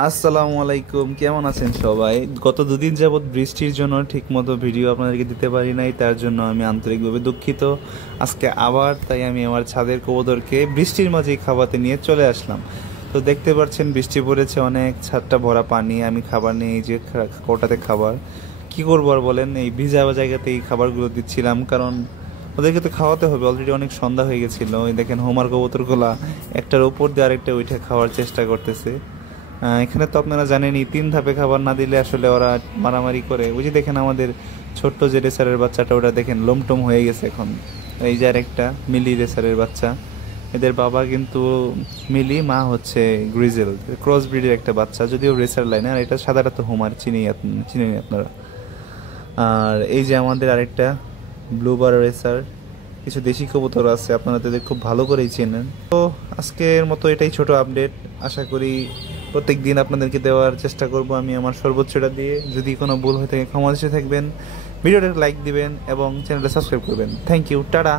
আসসালামু আলাইকুম, কেমন আছেন সবাই? গত দুদিন যাবৎ বৃষ্টির জন্য ঠিকমতো ভিডিও আপনাদেরকে দিতে পারি নাই, তার জন্য আমি আন্তরিকভাবে দুঃখিত। আজকে আবার তাই আমি আমার ছাদের কবুতরকে বৃষ্টির মাঝেই খাওয়াতে নিয়ে চলে আসলাম। তো দেখতে পাচ্ছেন বৃষ্টি পড়েছে অনেক, ছাদটা ভরা পানি। আমি খাবার নিয়ে এই যে কোটাতে খাবার কি করবো আর বলেন, এই ভিজা জায়গাতেই খাবারগুলো দিচ্ছিলাম, কারণ ওদেরকে তো খাওয়াতে হবে। অলরেডি অনেক সন্ধ্যা হয়ে গেছিলো। ওই দেখেন হোমার কবুতরগুলা একটার উপর দিয়ে আরেকটা উঠে খাওয়ার চেষ্টা করতেছে। এখানে তো আপনারা জানেনই, 3 ধাপে খাবার না দিলে আসলে ওরা মারামারি করে। ওই যে দেখেন আমাদের ছোট্ট যে রেসারের বাচ্চাটা, ওটা দেখেন লোমটোম হয়ে গেছে এখন। এই যে আরেকটা মিলি রেসারের বাচ্চা। এদের বাবা কিন্তু মিলি, মা হচ্ছে গ্রিজেল, ক্রস ব্রিডের একটা বাচ্চা, যদিও রেসার লাইনে। আর এটা সাদাটা তো হোমার, চিনি আপনারা। আর এই যে আমাদের আরেকটা ব্লুবার রেসার। কিছু দেশি কবুতর আছে, আপনারা তাদের খুব ভালো করেই চেনেন। তো আজকের মতো এটাই ছোট আপডেট। আশা করি প্রত্যেক দিন আপনাদেরকে দেওয়ার চেষ্টা করব আমি আমার সর্বোচ্চটা দিয়ে। যদি কোনো ভুল হয়ে থাকে ক্ষমা দৃষ্টিতে থাকবেন। ভিডিওটা লাইক দিবেন এবং চ্যানেলটা সাবস্ক্রাইব করবেন। Thank you, tata.